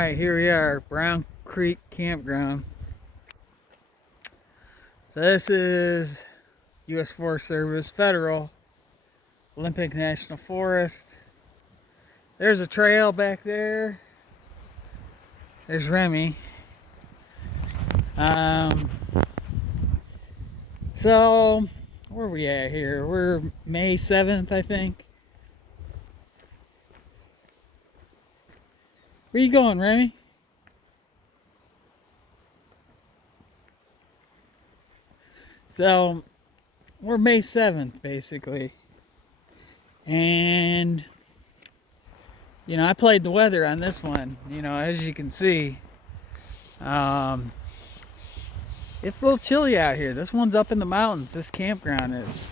Alright, here we are, Brown Creek Campground. So this is U.S. Forest Service, Federal, Olympic National Forest. There's a trail back there. There's Remy. So, where are we at here? We're May 7th, I think. Where you going, Remy? So, we're May 7th, basically. And, you know, I played the weather on this one. You know, as you can see, it's a little chilly out here. This one's up in the mountains. This campground is.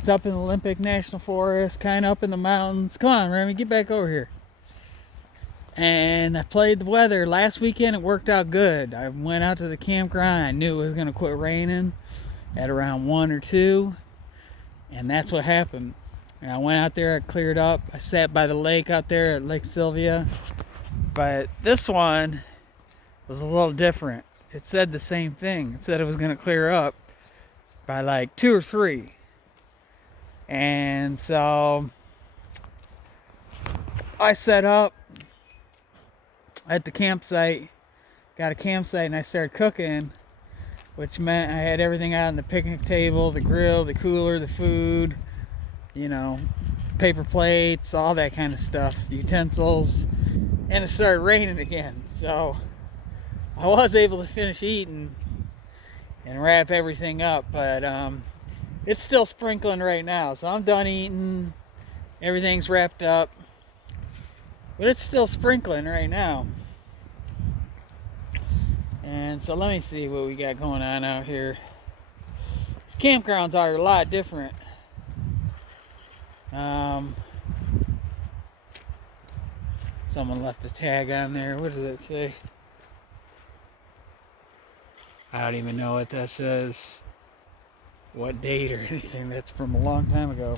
It's up in the Olympic National Forest, kind of up in the mountains. Come on, Remy, get back over here. And I played the weather. Last weekend it worked out good. I went out to the campground. I knew it was going to quit raining at around 1 or 2. And that's what happened. And I went out there, I cleared up. I sat by the lake out there at Lake Sylvia. But this one was a little different. It said the same thing. It said it was going to clear up by like 2 or 3. And so I set up at the campsite, got a campsite, and I started cooking, which meant I had everything out on the picnic table, the grill, the cooler, the food, you know, paper plates, all that kind of stuff, utensils. And it started raining again, so I was able to finish eating and wrap everything up, but it's still sprinkling right now. So I'm done eating, everything's wrapped up, but it's still sprinkling right now. And so let me see what we got going on out here. These campgrounds are a lot different. Someone left a tag on there. What does it say? I don't even know what that says. What date or anything. That's from a long time ago.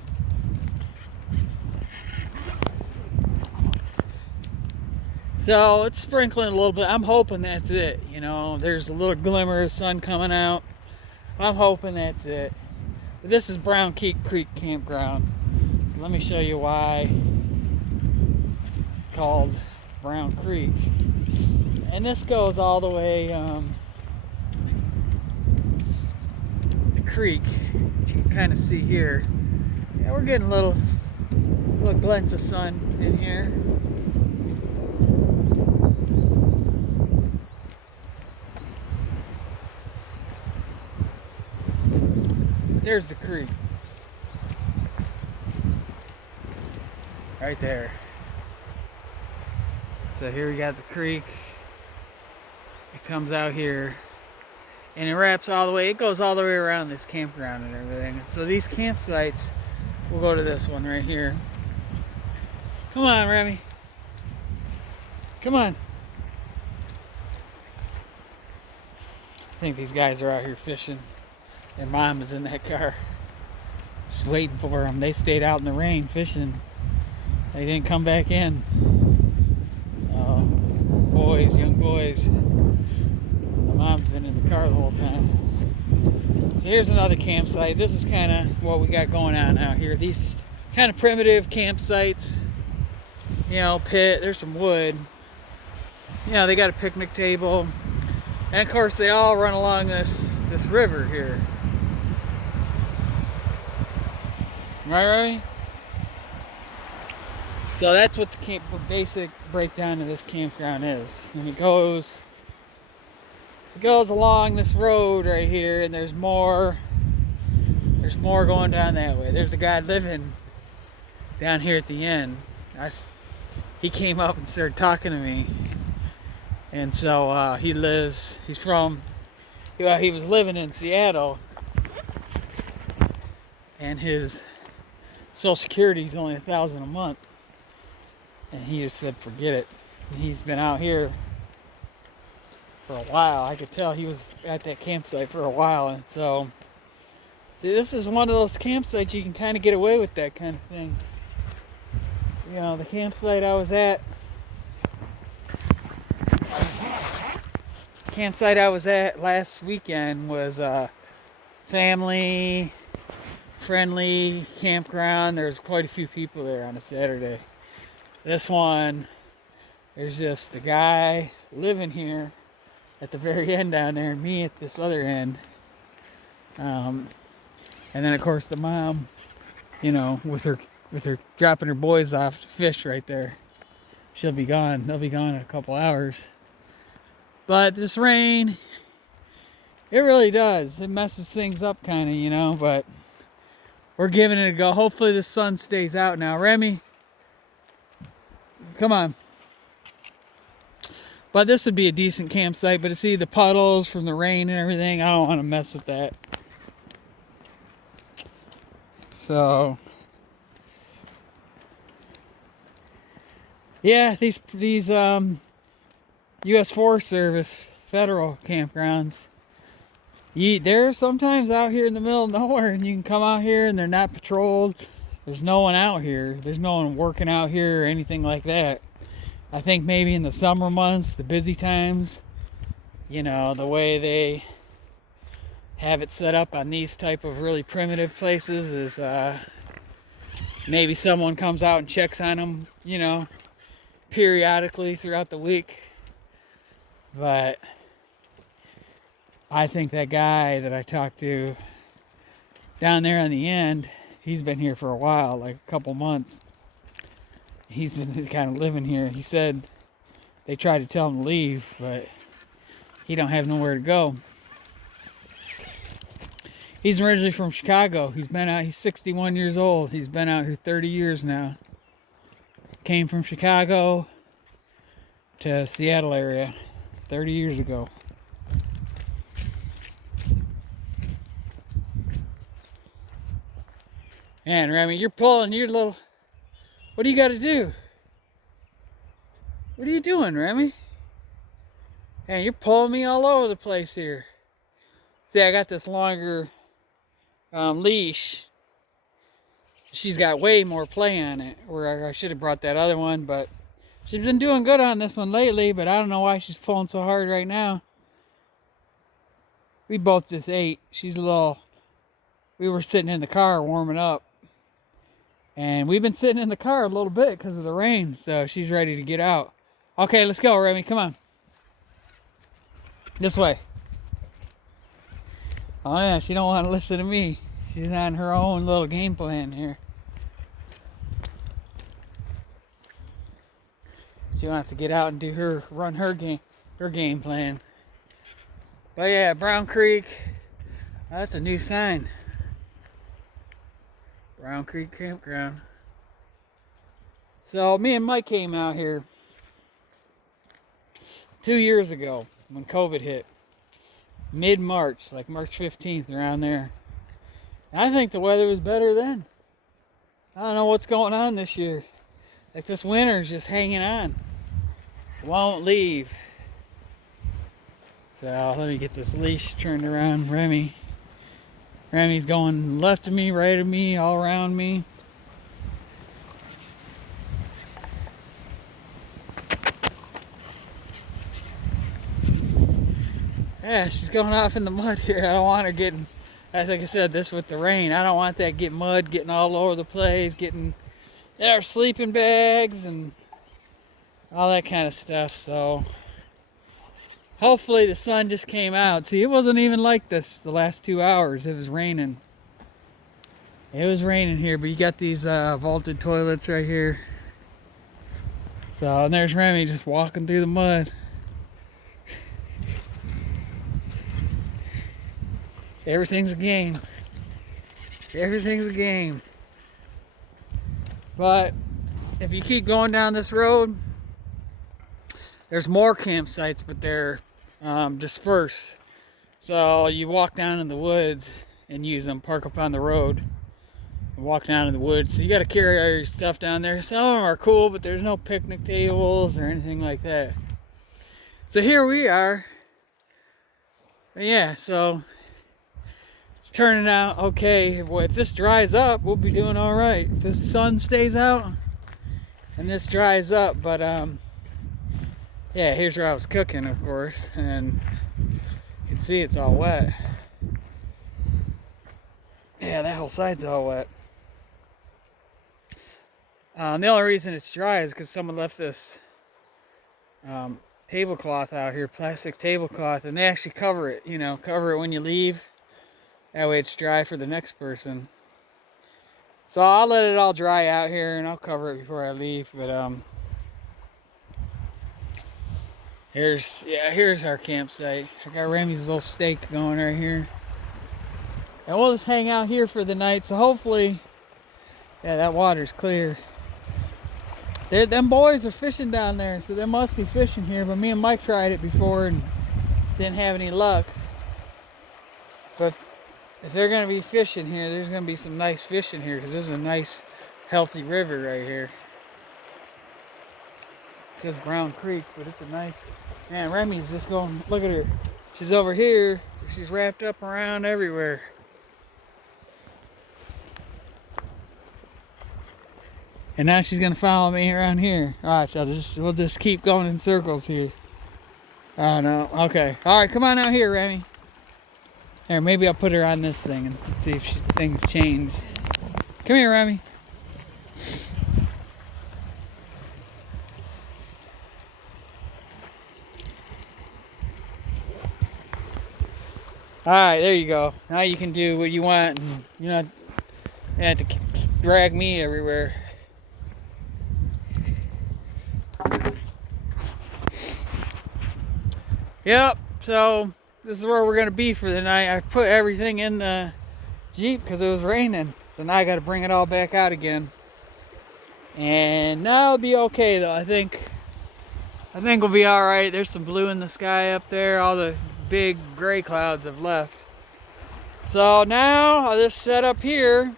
So it's sprinkling a little bit. I'm hoping that's it. You know, there's a little glimmer of sun coming out. I'm hoping that's it. But this is Brown Creek Campground. So let me show you why it's called Brown Creek. And this goes all the way, the creek, which you can kind of see here. Yeah, we're getting little glints of sun in here. There's the creek. Right there. So here we got the creek. It comes out here. And it wraps all the way. It goes all the way around this campground and everything. So these campsites, we'll go to this one right here. Come on, Remy. Come on. I think these guys are out here fishing. Their mom is in that car, just waiting for them. They stayed out in the rain fishing. They didn't come back in. So, boys, young boys. The mom's been in the car the whole time. So here's another campsite. This is kind of what we got going on out here. These kind of primitive campsites. You know, pit. There's some wood. You know, they got a picnic table. And of course, they all run along this river here. Right, Remy? So that's what the basic breakdown of this campground is. And it goes along this road right here, and there's more going down that way. There's a guy living down here at the end. He came up and started talking to me. And so he was living in Seattle, and his Social Security is only $1,000 a month, and he just said forget it. And he's been out here for a while. I could tell he was at that campsite for a while. And so see, this is one of those campsites you can kind of get away with that kind of thing. You know, the campsite I was at, campsite I was at last weekend was family friendly campground. There's quite a few people there on a Saturday. This one, there's just the guy living here at the very end down there, and me at this other end. And then of course the mom, you know, with her dropping her boys off to fish right there. She'll be gone. They'll be gone in a couple hours. But this rain, it really does. It messes things up kind of, you know, but we're giving it a go. Hopefully the sun stays out now. Remy, come on. But this would be a decent campsite, but to see the puddles from the rain and everything, I don't want to mess with that. So, yeah, these U.S. Forest Service federal campgrounds, they're sometimes out here in the middle of nowhere, and you can come out here and they're not patrolled. There's no one out here. There's no one working out here or anything like that. I think maybe in the summer months, the busy times, you know, the way they have it set up on these type of really primitive places is maybe someone comes out and checks on them, you know, periodically throughout the week. But I think that guy that I talked to down there on the end, he's been here for a while, like a couple months. He's been kind of living here. He said they tried to tell him to leave, but he don't have nowhere to go. He's originally from Chicago. He's been out, he's 61 years old. He's been out here 30 years now. Came from Chicago to Seattle area 30 years ago. Man, Remy, you're pulling your little... What do you got to do? What are you doing, Remy? Man, you're pulling me all over the place here. See, I got this longer leash. She's got way more play on it, where I should have brought that other one, but she's been doing good on this one lately, but I don't know why she's pulling so hard right now. We both just ate. We were sitting in the car warming up. And we've been sitting in the car a little bit because of the rain, so she's ready to get out. Okay, let's go, Remy. Come on. This way. Oh yeah, she don't want to listen to me. She's on her own little game plan here. She wants to get out and run her game plan. But yeah, Brown Creek. That's a new sign. Brown Creek Campground. So me and Mike came out here 2 years ago when COVID hit. Mid-March, like March 15th, around there. And I think the weather was better then. I don't know what's going on this year. Like this winter's just hanging on. Won't leave. So let me get this leash turned around. Remy's going left of me, right of me, all around me. Yeah, she's going off in the mud here. I don't want her getting, as like I said, this with the rain. I don't want that mud getting all over the place, getting in our sleeping bags and all that kind of stuff. So hopefully the sun just came out. See, it wasn't even like this the last 2 hours. It was raining. It was raining here, but you got these vaulted toilets right here. So, and there's Remy just walking through the mud. Everything's a game. Everything's a game. But if you keep going down this road, there's more campsites, but they're dispersed. So you walk down in the woods and use them, park up on the road and walk down in the woods. So you got to carry all your stuff down there. Some of them are cool, but there's no picnic tables or anything like that. So here we are. But yeah, so it's turning out okay. If this dries up, we'll be doing all right. If the sun stays out and this dries up, but yeah, here's where I was cooking, of course, and You can see it's all wet. Yeah, that whole side's all wet. The only reason it's dry is because someone left this tablecloth out here, plastic tablecloth, and they actually cover it, cover it when you leave. That way it's dry for the next person. So I'll let it all dry out here and I'll cover it before I leave. But here's our campsite. I got Remy's little stake going right here. And we'll just hang out here for the night. So hopefully, yeah, that water's clear. Them boys are fishing down there, so they must be fishing here. But me and Mike tried it before and didn't have any luck. But if they're going to be fishing here, there's going to be some nice fish in here, because this is a nice, healthy river right here. It says Brown Creek, but it's a nice... Man, Remy's just going... Look at her. She's over here. She's wrapped up around everywhere. And now she's going to follow me around here. Alright, we'll just keep going in circles here. Oh, no. Okay. Alright, come on out here, Remy. Here, maybe I'll put her on this thing and see if things change. Come here, Remy. Alright, there you go. Now you can do what you want, and you don't have to drag me everywhere. Yep, so this is where we're going to be for the night. I put everything in the Jeep because it was raining. So now I got to bring it all back out again. And now it'll be okay though. I think we'll be alright. There's some blue in the sky up there. All the big gray clouds have left. So now I'll just set up here.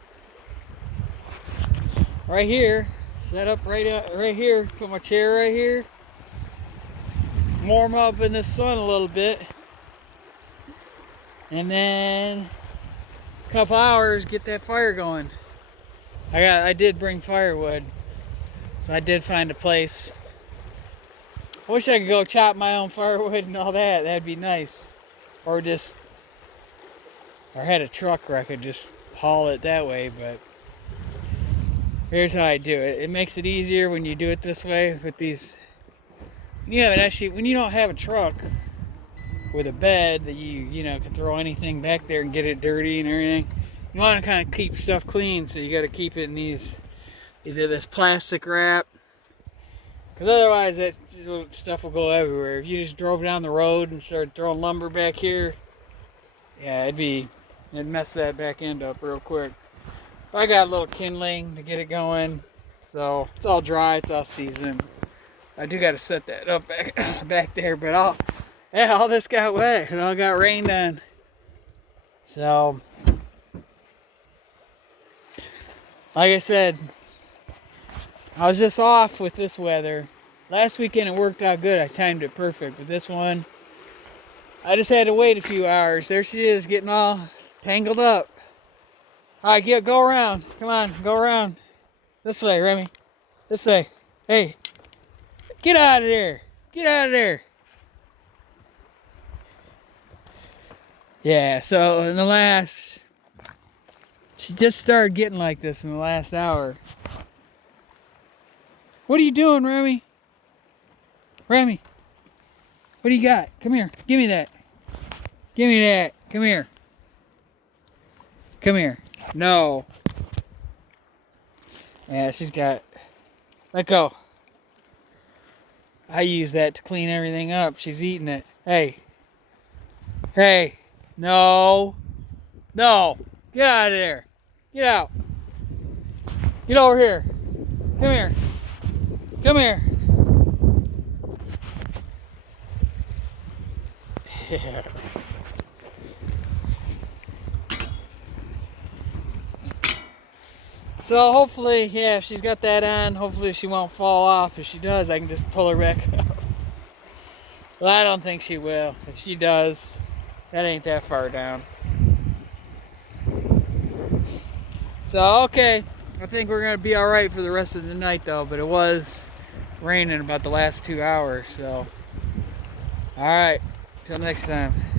Right here. Set up right here. Put my chair right here. Warm up in the sun a little bit. And then a couple hours, get that fire going. I did bring firewood, so I did find a place. I wish I could go chop my own firewood and all that. That'd be nice. Or had a truck where I could just haul it that way. But here's how I do it. It makes it easier when you do it this way with these. When you don't have a truck with a bed that you can throw anything back there and get it dirty and everything. You want to kind of keep stuff clean, so you got to keep it in either this plastic wrap, because otherwise that stuff will go everywhere. If you just drove down the road and started throwing lumber back here, yeah, it'd mess that back end up real quick. But I got a little kindling to get it going, so it's all dry, it's all seasoned. I do got to set that up back there, but all this got wet and all got rained on. So, like I said, I was just off with this weather. Last weekend it worked out good. I timed it perfect. But this one, I just had to wait a few hours. There she is, getting all tangled up. All right, go around. Come on, go around. This way, Remy. This way. Hey, get out of there. Get out of there. Yeah, so she just started getting like this in the last hour. What are you doing, Remy? Remy, what do you got? Come here, give me that. Give me that, come here. Come here, no. Yeah, let go. I use that to clean everything up. She's eating it. Hey, no, get out of there. Get out. Get over here. Come here. Come here. Yeah. So hopefully, yeah, if she's got that on, hopefully she won't fall off. If she does, I can just pull her back up. Well, I don't think she will. If she does, that ain't that far down. So, okay. I think we're going to be alright for the rest of the night, though. But it was raining about the last 2 hours, so. Alright. Till next time.